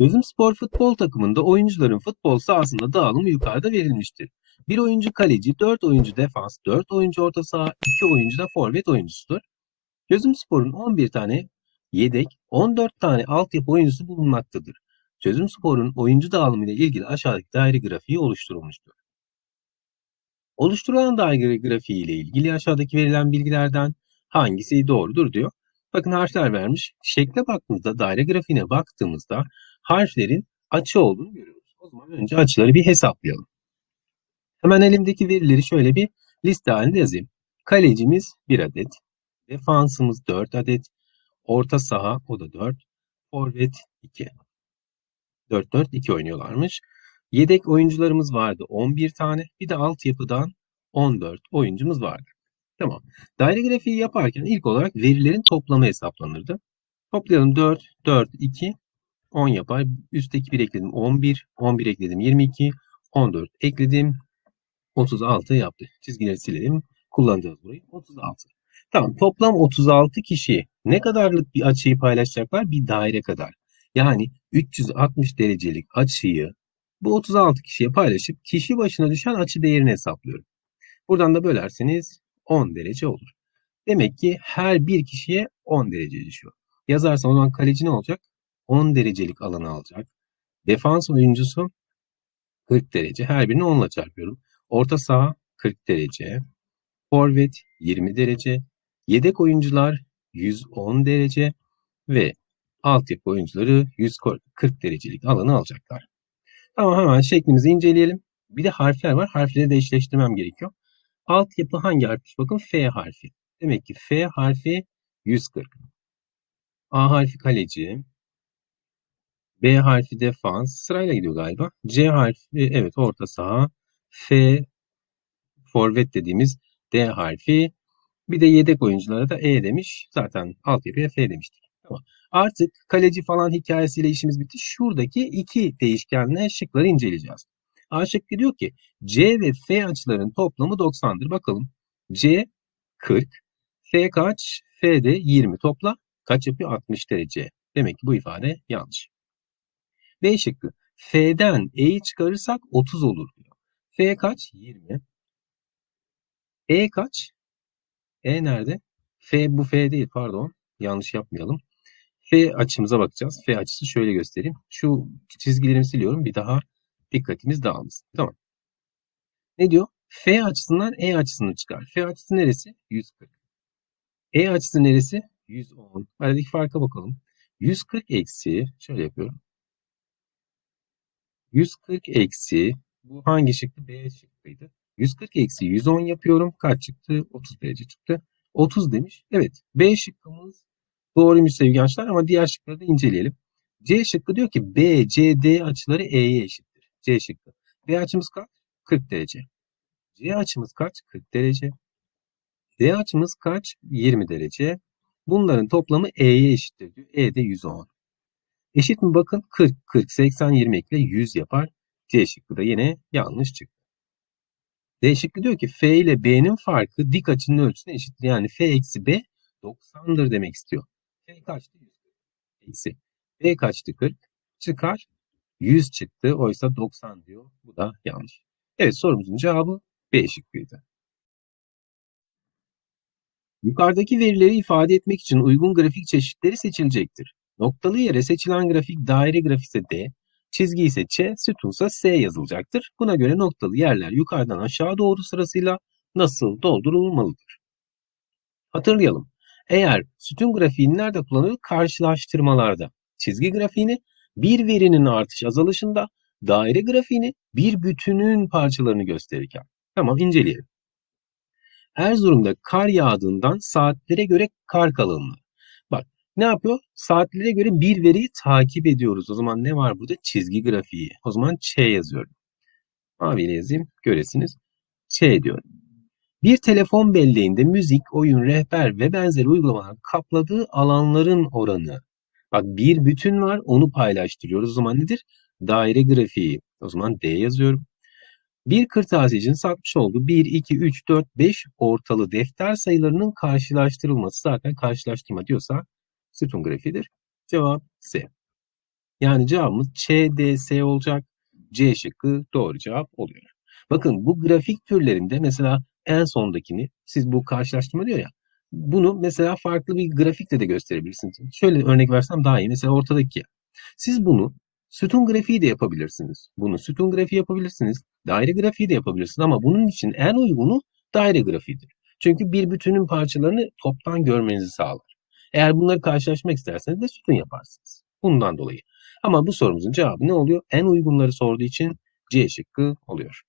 Çözüm Spor futbol takımında oyuncuların futbol sahasında dağılımı yukarıda verilmiştir. Bir oyuncu kaleci, 4 oyuncu defans, 4 oyuncu orta saha, 2 oyuncu da forvet oyuncusudur. Çözüm Spor'un 11 tane yedek, 14 tane altyapı oyuncusu bulunmaktadır. Çözüm Spor'un oyuncu dağılımı ile ilgili aşağıdaki daire grafiği oluşturulmuştur. Oluşturulan daire grafiği ile ilgili aşağıdaki verilen bilgilerden hangisi doğrudur diyor. Bakın harfler vermiş. Şekle baktığımızda, daire grafiğine baktığımızda harflerin açı olduğunu görüyoruz. O zaman önce açıları bir hesaplayalım. Hemen elimdeki verileri şöyle bir liste halinde yazayım. Kalecimiz 1 adet, defansımız 4 adet, orta saha o da 4, forvet 2. 4-4-2 oynuyorlarmış. Yedek oyuncularımız vardı 11 tane. Bir de altyapıdan 14 oyuncumuz vardı. Tamam. Daire grafiği yaparken ilk olarak verilerin toplamı hesaplanırdı. Toplayalım 4, 4, 2, 10 yapar. Üstteki 1 ekledim 11, 11 ekledim 22, 14 ekledim 36 yaptı. Çizgileri silelim. Kullanacağız burayı. 36. Tamam. Toplam 36 kişi ne kadarlık bir açıyı paylaşacaklar? Bir daire kadar. Yani 360 derecelik açıyı bu 36 kişiye paylaşıp kişi başına düşen açı değerini hesaplıyorum. Buradan da bölerseniz 10 derece olur. Demek ki her bir kişiye 10 derece düşüyor. Yazarsam o zaman kaleci ne olacak? 10 derecelik alanı alacak. Defans oyuncusu 40 derece. Her birini 10 ile çarpıyorum. Orta saha 40 derece. Forvet 20 derece. Yedek oyuncular 110 derece ve altyapı oyuncuları 140 derecelik alanı alacaklar. Tamam hemen şeklimizi inceleyelim. Bir de harfler var. Harfleri de eşleştirmem gerekiyor. Altyapı hangi harfmiş? Bakın F harfi. Demek ki F harfi 140. A harfi kaleci. B harfi defans. Sırayla gidiyor galiba. C harfi evet orta saha. F forvet dediğimiz D harfi. Bir de yedek oyunculara da E demiş. Zaten altyapıya F demiştik. Tamam. Artık kaleci falan hikayesiyle işimiz bitti. Şuradaki iki değişkenle şıkları inceleyeceğiz. A şıkkı diyor ki C ve F açıların toplamı 90'dır. Bakalım. C 40. F kaç? F de 20. Topla kaç yapıyor? 60 derece. Demek ki bu ifade yanlış. B şıkkı. F'den E'yi çıkarırsak 30 olur diyor. F kaç? 20. E kaç? E nerede? F bu F değil pardon. Yanlış yapmayalım. F açımıza bakacağız. F açısı şöyle göstereyim. Şu çizgilerimi siliyorum. Bir daha dikkatimiz dağılmasın. Tamam. Ne diyor? F açısından E açısını çıkar. F açısı neresi? 140. E açısı neresi? 110. Aradaki farka bakalım. 140 eksi, şöyle yapıyorum. 140 eksi, bu hangi şıkkı? B şıkkıydı. 140 eksi 110 yapıyorum. Kaç çıktı? 30 derece çıktı. 30 demiş. Evet. B şıkkımız doğruymuş sevgili gençler ama diğer şıkları da inceleyelim. C şıkkı diyor ki B, C, D açıları E'ye eşittir. C şıkkı. B açımız kaç? 40 derece. C açımız kaç? 40 derece. D açımız kaç? 20 derece. Bunların toplamı E'ye eşittir diyor. E de 110. Eşit mi? Bakın 40, 40, 80, 20 ekle 100 yapar. C şıkkı da yine yanlış çıktı. D şıkkı diyor ki F ile B'nin farkı dik açının ölçüsüne eşittir. Yani F eksi B 90'dır demek istiyor. F kaçtı? 100. Eksi. B kaçtı? 40. Çıkar. 100 çıktı. Oysa 90 diyor. Bu da yanlış. Evet sorumuzun cevabı B şıkkıydı. Yukarıdaki verileri ifade etmek için uygun grafik çeşitleri seçilecektir. Noktalı yere seçilen grafik daire grafise D, çizgi ise Ç, sütunsa S yazılacaktır. Buna göre noktalı yerler yukarıdan aşağı doğru sırasıyla nasıl doldurulmalıdır? Hatırlayalım. Eğer sütun grafiğini nerede kullanılır? Karşılaştırmalarda. Çizgi grafiğini bir verinin artış azalışında, daire grafiğini bir bütünün parçalarını gösterirken. Tamam inceleyelim. Erzurum'da kar yağdığından saatlere göre kar kalınlığı. Ne yapıyor? Saatlere göre bir veriyi takip ediyoruz. O zaman ne var burada? Çizgi grafiği. O zaman Ç yazıyorum. Maviyle yazayım göresiniz. Ç diyorum. Bir telefon belleğinde müzik, oyun, rehber ve benzeri uygulamalar kapladığı alanların oranı. Bak bir bütün var onu paylaştırıyoruz. O zaman nedir? Daire grafiği. O zaman D yazıyorum. Bir kırtasiyecinin satmış olduğu 1, 2, 3, 4, 5 ortalı defter sayılarının karşılaştırılması zaten karşılaştırma diyorsa sütun grafiğidir. Cevap C. Yani cevabımız ÇDS olacak. C şıkkı doğru cevap oluyor. Bakın bu grafik türlerinde mesela en sondakini siz bu karşılaştırma diyor ya bunu mesela farklı bir grafikle de gösterebilirsiniz. Şöyle örnek versem daha iyi. Mesela ortadaki. Siz bunu sütun grafiği de yapabilirsiniz. Bunu sütun grafiği yapabilirsiniz. Daire grafiği de yapabilirsiniz ama bunun için en uygunu daire grafiğidir. Çünkü bir bütünün parçalarını toptan görmenizi sağlar. Eğer bunları karşılaşmak isterseniz de sütun yaparsınız. Bundan dolayı. Ama bu sorumuzun cevabı ne oluyor? En uygunları sorduğu için C şıkkı oluyor.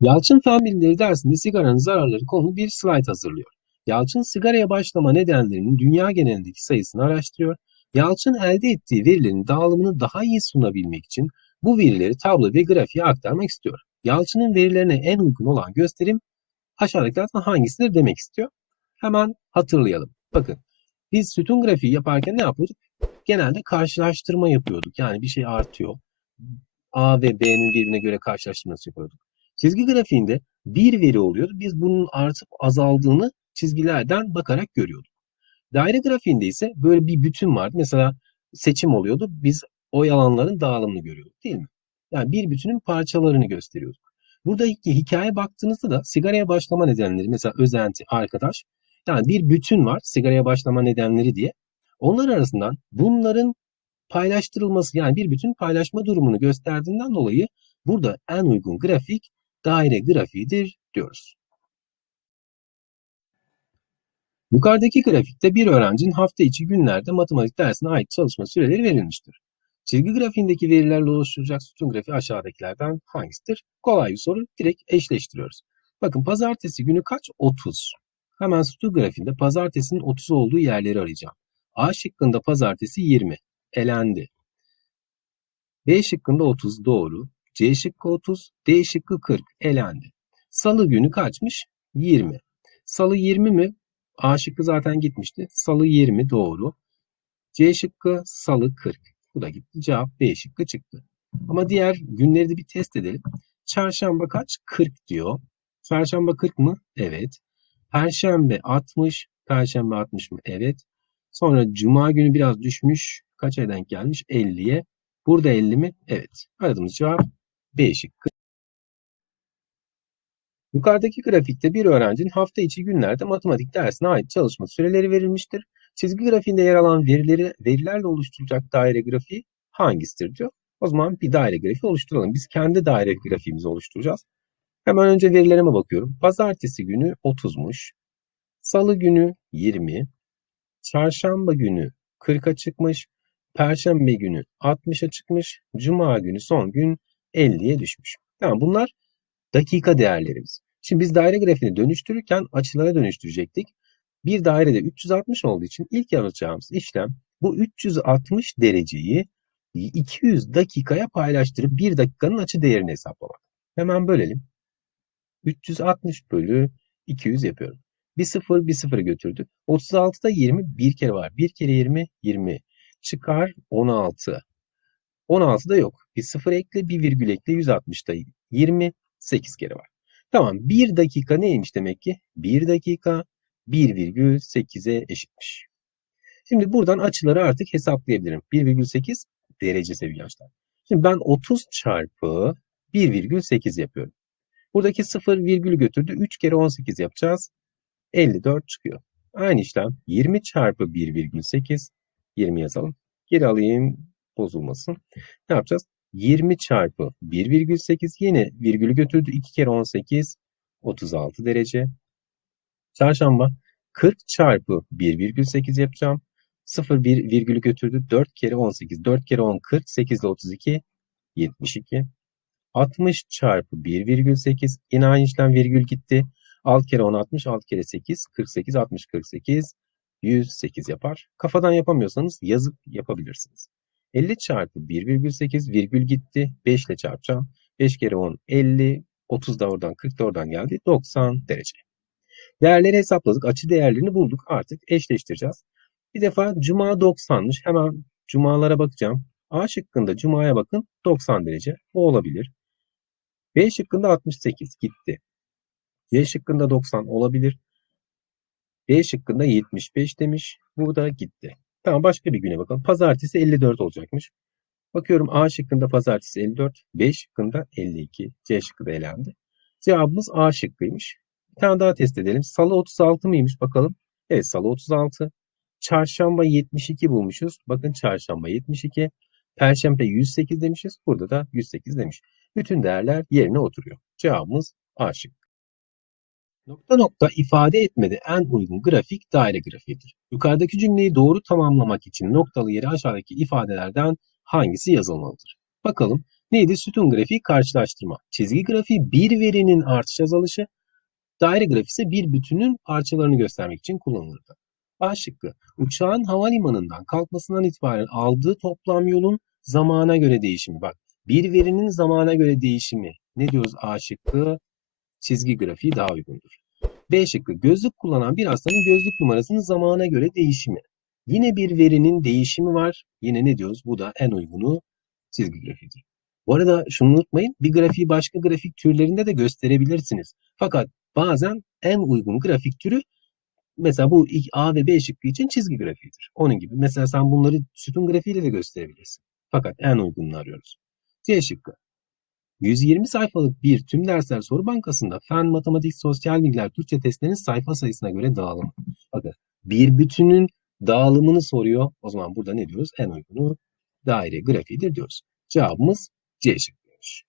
Yalçın Fen Bilimleri dersinde sigaranın zararları konulu bir slayt hazırlıyor. Yalçın sigaraya başlama nedenlerinin dünya genelindeki sayısını araştırıyor. Yalçın elde ettiği verilerin dağılımını daha iyi sunabilmek için bu verileri tablo ve grafiğe aktarmak istiyor. Yalçın'ın verilerine en uygun olan gösterim aşağıdakilerden hangisidir demek istiyor. Hemen hatırlayalım. Bakın biz sütun grafiği yaparken ne yapıyorduk? Genelde karşılaştırma yapıyorduk. Yani bir şey artıyor. A ve B'nin birbirine göre karşılaştırması yapıyorduk. Çizgi grafiğinde bir veri oluyordu. Biz bunun artıp azaldığını çizgilerden bakarak görüyorduk. Daire grafiğinde ise böyle bir bütün vardı. Mesela seçim oluyordu. Biz o alanların dağılımını görüyorduk değil mi? Yani bir bütünün parçalarını gösteriyorduk. Burada hikaye baktığınızda da sigaraya başlama nedenleri mesela özenti, arkadaş. Yani bir bütün var sigaraya başlama nedenleri diye. Onlar arasından bunların paylaştırılması yani bir bütün paylaşma durumunu gösterdiğinden dolayı burada en uygun grafik daire grafiğidir diyoruz. Yukarıdaki grafikte bir öğrencinin hafta içi günlerde matematik dersine ait çalışma süreleri verilmiştir. Çizgi grafiğindeki verilerle oluşturacak sütun grafiği aşağıdakilerden hangisidir? Kolay bir soru. Direkt eşleştiriyoruz. Bakın pazartesi günü kaç? 30. Hemen sütun grafiğinde pazartesinin 30 olduğu yerleri arayacağım. A şıkkında pazartesi 20. Elendi. B şıkkında 30 doğru. C şıkkı 30, D şıkkı 40 elendi. Salı günü kaçmış? 20. Salı 20 mi? A şıkkı zaten gitmişti. Salı 20 doğru. C şıkkı salı 40. Bu da gitti. Cevap B şıkkı çıktı. Ama diğer günleri de bir test edelim. Çarşamba kaç? 40 diyor. Çarşamba 40 mı? Evet. Perşembe 60. Perşembe 60 mı? Evet. Sonra cuma günü biraz düşmüş. Kaça denk gelmiş? 50'ye. Burada 50 mi? Evet. Aradığımız cevap B şıkkı. Yukarıdaki grafikte bir öğrencinin hafta içi günlerde matematik dersine ait çalışma süreleri verilmiştir. Çizgi grafiğinde yer alan verileri verilerle oluşturacak daire grafiği hangisidir diyor. O zaman bir daire grafiği oluşturalım. Biz kendi daire grafiğimizi oluşturacağız. Hemen önce verilerime bakıyorum. Pazartesi günü 30'muş. Salı günü 20. Çarşamba günü 40'a çıkmış. Perşembe günü 60'a çıkmış. Cuma günü son gün 50'ye düşmüş. Tamam bunlar dakika değerlerimiz. Şimdi biz daire grafiğini dönüştürürken açılara dönüştürecektik. Bir dairede 360 olduğu için ilk yapacağımız işlem bu 360 dereceyi 200 dakikaya paylaştırıp 1 dakikanın açı değerini hesaplamak. Hemen bölelim. 360 bölü 200 yapıyorum. Bir sıfır bir sıfırı götürdük. 36'da 20 bir kere var. 1 kere 20 20 çıkar 16. 16'da yok. Bir sıfır ekle, bir virgül ekle 160'da 28 kere var. Tamam. 1 dakika neymiş demek ki? 1 dakika 1,8'e eşitmiş. Şimdi buradan açıları artık hesaplayabilirim. 1,8 derece sevgili gençler. Şimdi ben 30 çarpı 1,8 yapıyorum. Buradaki 0 virgül götürdü. 3 kere 18 yapacağız. 54 çıkıyor. Aynı işlem 20 çarpı 1,8 20 yazalım. Geri alayım bozulmasın. Ne yapacağız? 20 çarpı 1,8 yine virgülü götürdü. 2 kere 18 36 derece. Çarşamba 40 çarpı 1,8 yapacağım. 0 1 virgülü götürdü. 4 kere 18. 4 kere 10 40. 8 ile 32 72. 60 çarpı 1,8 yine aynı işlem virgül gitti. 6 kere 10 60. 6 kere 8 48. 60 48 108 yapar. Kafadan yapamıyorsanız yazıp yapabilirsiniz. 50 çarpı 1,8 virgül gitti. 5 ile çarpacağım. 5 kere 10 50. 30 da oradan 40 da oradan geldi. 90 derece. Değerleri hesapladık. Açı değerlerini bulduk. Artık eşleştireceğiz. Bir defa cuma 90'mış. Hemen cumalara bakacağım. A şıkkında cumaya bakın 90 derece. O olabilir. B şıkkında 68 gitti. C şıkkında 90 olabilir. D şıkkında 75 demiş. Bu da gitti. Tamam başka bir güne bakalım. Pazartesi 54 olacakmış. Bakıyorum A şıkkında pazartesi 54, B şıkkında 52, C şıkkı da elendi. Cevabımız A şıkkıymış. Bir tane daha test edelim. Salı 36 mıymış bakalım. Evet salı 36. Çarşamba 72 bulmuşuz. Bakın çarşamba 72. Perşembe 108 demişiz. Burada da 108 demiş. Bütün değerler yerine oturuyor. Cevabımız A şıkkı. Nokta nokta ifade etmede en uygun grafik daire grafiğidir. Yukarıdaki cümleyi doğru tamamlamak için noktalı yeri aşağıdaki ifadelerden hangisi yazılmalıdır? Bakalım neydi? Sütun grafiği karşılaştırma. Çizgi grafiği bir verinin artış azalışı, daire grafiği ise bir bütünün parçalarını göstermek için kullanılırdı. A şıkkı. Uçağın havalimanından kalkmasından itibaren aldığı toplam yolun zamana göre değişimi. Bak bir verinin zamana göre değişimi. Ne diyoruz A şıkkı? Çizgi grafiği daha uygundur. B şıkkı. Gözlük kullanan bir hastanın gözlük numarasının zamana göre değişimi. Yine bir verinin değişimi var. Yine ne diyoruz? Bu da en uygunu çizgi grafiğidir. Bu arada şunu unutmayın. Bir grafiği başka grafik türlerinde de gösterebilirsiniz. Fakat bazen en uygun grafik türü mesela bu A ve B şıkkı için çizgi grafiğidir. Onun gibi. Mesela sen bunları sütun grafiğiyle de gösterebilirsin. Fakat en uygununu arıyoruz. C şıkkı. 120 sayfalık bir tüm dersler soru bankasında fen, matematik, sosyal bilgiler, Türkçe testlerinin sayfa sayısına göre dağılım. Bakın bir bütünün dağılımını soruyor. O zaman burada ne diyoruz? En uygunu daire grafiğidir diyoruz. Cevabımız C şıkkıymış.